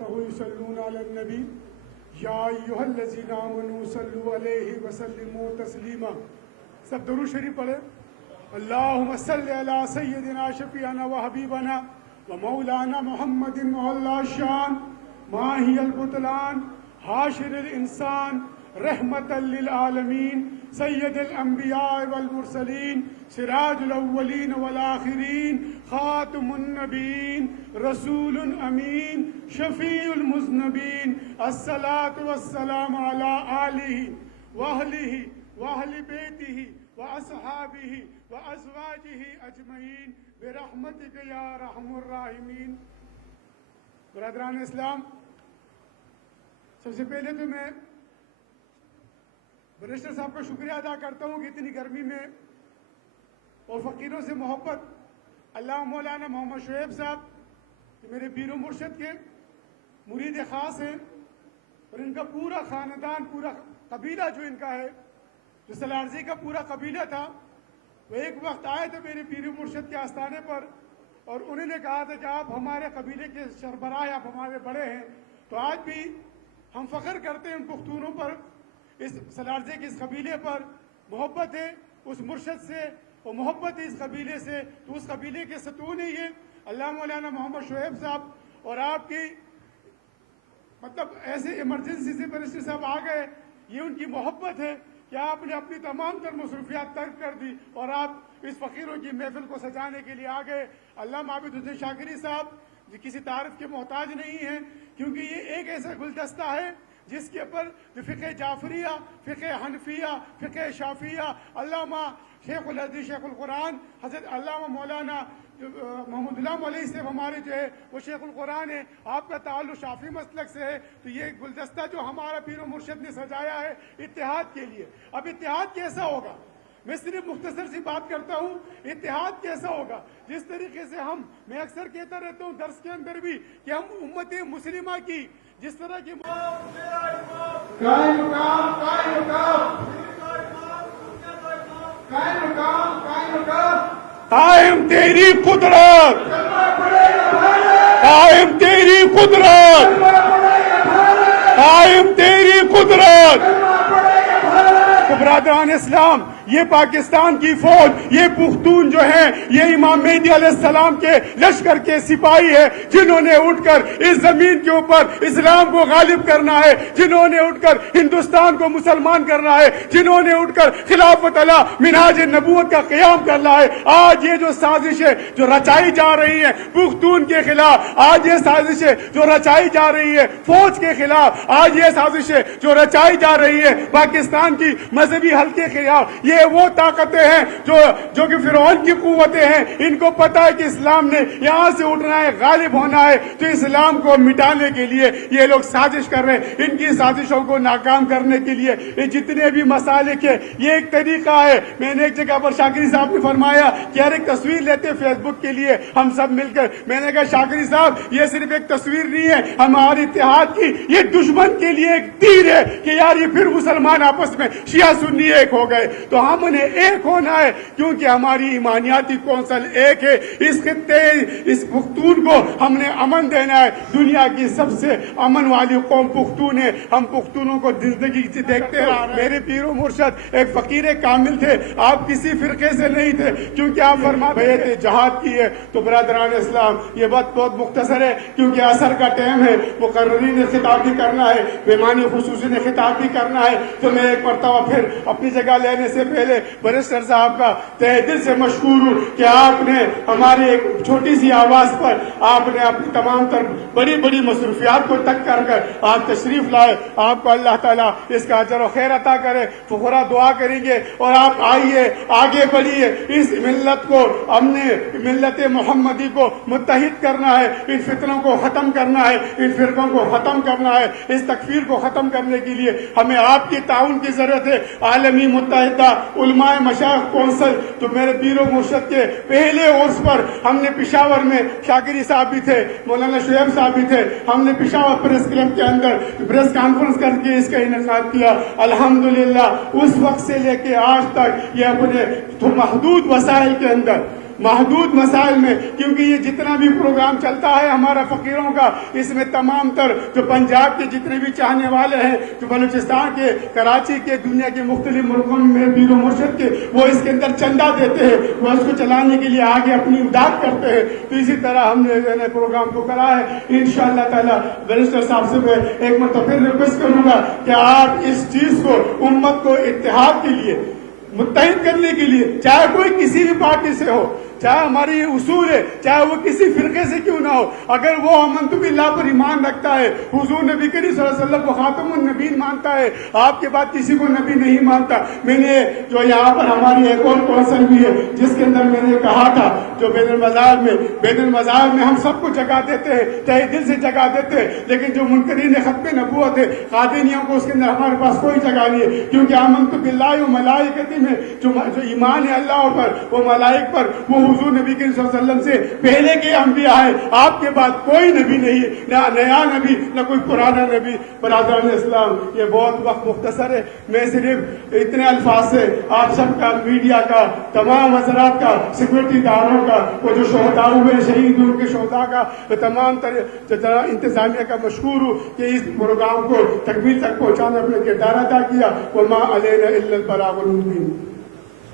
وملائكته يصلون على النبي يا أيها الذين آمنوا صلوا عليه وسلموا تسليما. سب درود شریف پڑھے. اللهم صل على سيدنا شفيعنا وحبيبنا ومولانا محمد مولا الشان ماهي البطلان حاشر الإنسان رحمة للعالمين سید الانبیاء والمرسلین سراج الاولین والآخرین خاتم النبیین رسول امین شفیع المذنبین الصلاة والسلام علی آلہ وأہلہ وأہل بیتہ وأصحابہ وأزواجہ اجمعین برحمتک یا ارحم الراحمین. برادران اسلام، سب سے پہلے تو میں برشتر صاحب کا شکریہ ادا کرتا ہوں کہ اتنی گرمی میں اور فقیروں سے محبت علامہ مولانا محمد شعیب صاحب میرے پیر و مرشد کے مرید خاص ہیں، اور ان کا پورا خاندان، پورا قبیلہ جو ان کا ہے، جو سلارزی کا پورا قبیلہ تھا، وہ ایک وقت آئے تھے میرے پیر و مرشد کے آستانے پر، اور انہوں نے کہا تھا کہ آپ ہمارے قبیلے کے سربراہ، آپ ہمارے بڑے ہیں. تو آج بھی ہم فخر کرتے ہیں ان پختونوں پر، اس سلارزے کے اس قبیلے پر. محبت ہے اس مرشد سے اور محبت ہے اس قبیلے سے، تو اس قبیلے کے ستون ہی ہے علامہ مولانا محمد شعیب صاحب. اور آپ کی مطلب ایسے ایمرجنسی سے برشتر صاحب آ گئے، یہ ان کی محبت ہے کہ آپ نے اپنی تمام تر مصروفیات ترک کر دی اور آپ اس فقیروں کی محفل کو سجانے کے لیے آ گئے. علامہ عابد حسین شاکری صاحب کسی تعارف کے محتاج نہیں ہیں، کیونکہ یہ ایک ایسا گلدستہ ہے جس کے اوپر فقہ جعفریہ، فقہ حنفیہ، فقہ شافیہ، علامہ شیخ الحدیث شیخ القرآن حضرت علامہ مولانا محمد غلام علیہ سے ہمارے جو ہے وہ شیخ القرآن ہے. آپ کا تعلق شافی مسلک سے ہے. تو یہ گلدستہ جو ہمارا پیر و مرشد نے سجایا ہے اتحاد کے لیے. اب اتحاد کیسا ہوگا؟ میں صرف مختصر سی بات کرتا ہوں. اتحاد کیسا ہوگا؟ جس طریقے سے میں اکثر کہتا رہتا ہوں درس کے اندر بھی کہ ہم امت مسلمہ کی جس طرح کی قائم تیری قدرت، قائم تیری قدرت، قائم تیری قدرت. تو برادران اسلام، یہ پاکستان کی فوج، یہ پختون جو ہیں، یہ امام مہدی علیہ السلام کے لشکر کے سپاہی ہے، جنہوں نے اٹھ کر اس زمین کے اوپر اسلام کو غالب کرنا ہے، جنہوں نے اٹھ کر ہندوستان کو مسلمان کرنا ہے، جنہوں نے اٹھ کر خلافت علی منہاج نبوت کا قیام کرنا ہے. آج یہ جو سازشیں جو رچائی جا رہی ہیں پختون کے خلاف، آج یہ سازشیں جو رچائی جا رہی ہے فوج کے خلاف، آج یہ سازشیں جو رچائی جا رہی ہے پاکستان کی مذہبی حل کے خلاف، یہ وہ طاقتیں ہیں جو کہ فرعون کی قوتیں ہیں. ان کو پتا ہے کہ اسلام نے یہاں سے اٹھنا ہے، غالب ہونا ہے. تو اسلام کو مٹانے کے لیے یہ لوگ سازش کر رہے ہیں. ان کی سازشوں کو ناکام کرنے کے لیے یہ جتنے بھی مسالک ہیں، یہ ایک طریقہ ہے. میں نے ایک جگہ پر شاکری صاحب نے فرمایا کہ یار ایک تصویر لیتے فیس بک کے لیے ہم سب مل کر. میں نے کہا شاکری صاحب یہ صرف ایک تصویر نہیں ہے ہمارے اتحاد کی، یہ دشمن کے لیے ایک تیر ہے کہ یار یہ پھر مسلمان آپس میں شیعہ سنی ایک ہو گئے. تو ہم نے ایک ہونا ہے کیونکہ ہماری ایمانیاتی کونسل ایک ہے. اس خطے اس پختون کو ہم نے امن دینا ہے. دنیا کی سب سے امن والی قوم پختون ہے. ہم پختونوں کو زندگی سے دیکھتے ہیں. میرے پیر و مرشد ایک فقیر کامل تھے، آپ کسی فرقے سے نہیں تھے، کیونکہ آپ فرماتے بیعت جہاد کی ہے. تو برادران اسلام یہ بات بہت مختصر ہے کیونکہ عصر کا ٹائم ہے. مقررین نے خطاب بھی کرنا ہے، مہمان خصوصی نے خطاب بھی کرنا ہے. تو میں ایک مرتبہ پھر اپنی جگہ لینے سے پہلے برشتر صاحب کا تہہ دل سے مشکور ہوں کہ آپ نے ہماری ایک چھوٹی سی آواز پر آپ نے اپنی تمام تر بڑی بڑی مصروفیات کو تک کر آپ تشریف لائے. آپ کو اللہ تعالیٰ اس کا اجر و خیر عطا کرے. فقراء دعا کریں گے اور آپ آئیے، آگے بڑھیے. اس ملت کو، ہم نے ملت محمدی کو متحد کرنا ہے، ان فتنوں کو ختم کرنا ہے، ان فرقوں کو ختم کرنا ہے. اس تکفیر کو ختم کرنے کے لیے ہمیں آپ کی تعاون کی ضرورت ہے. عالمی متحدہ علماء مشائخ کونسل تو میرے پیر و مرشد کے پہلے عرس پر ہم نے پشاور میں شاکری صاحب بھی تھے، مولانا شعیب صاحب بھی تھے. ہم نے پشاور پریس کلب کے اندر پریس کانفرنس کر کے اس کا انعقاد کیا. الحمدللہ اس وقت سے لے کے آج تک یہ اپنے محدود وسائل کے اندر محدود مسائل میں، کیونکہ یہ جتنا بھی پروگرام چلتا ہے ہمارا فقیروں کا، اس میں تمام تر جو پنجاب کے جتنے بھی چاہنے والے ہیں، جو بلوچستان کے، کراچی کے، دنیا کے مختلف ملکوں میں پیر و مرشد کے، وہ اس کے اندر چندہ دیتے ہیں، وہ اس کو چلانے کے لیے آگے اپنی امداد کرتے ہیں۔ تو اسی طرح ہم نے پروگرام کو کرا ہے۔ انشاءاللہ تعالی بیرسٹر صاحب سے میں ایک مرتبہ پھر ریکویسٹ کروں گا کہ آپ اس چیز کو، امت کو اتحاد کے لیے، متحد کرنے کے لیے، چاہے کوئی کسی بھی پارٹی سے ہو، چاہے ہماری یہ اصول ہے، چاہے وہ کسی فرقے سے کیوں نہ ہو، اگر وہ آمنت باللہ پر ایمان رکھتا ہے، حضور نبی کریم صلی اللہ علیہ وسلم کو خاتم النبیین مانتا ہے، آپ کے بعد کسی کو نبی نہیں مانتا۔ میں نے جو یہاں پر ہماری ایک اور کونسل بھی ہے جس کے اندر میں نے کہا تھا، جو بین المذاہب میں ہم سب کو جگہ دیتے ہیں، تہہ دل سے جگہ دیتے ہیں، لیکن جو منکرین ختم نبوت ہے، قادینیوں کو، اس کے اندر ہمارے پاس کوئی جگہ نہیں ہے، کیونکہ آمنت باللہ و ملائکتی میں جو ایمان ہے اللہ پر، وہ ملائک پر، وہ حضور نبی کریم صلی اللہ علیہ وسلم سے پہلے کے انبیاء ہیں، آپ کے بعد کوئی نبی نہیں ہے، نہ نیا نبی نہ کوئی پرانا نبی۔ برادران اسلام، یہ بہت وقت مختصر ہے، میں صرف اتنے الفاظ سے آپ سب کا، میڈیا کا، تمام حضرات کا، سیکورٹی داروں کا، وہ جو شہداء ہوئے، شہید ان کے شہداء کا، تمام انتظامیہ کا مشکور ہوں کہ اس پروگرام کو تکمیل تک پہنچانے اپنا کردار ادا کیا۔ وما علینا الا البلاغ المبین۔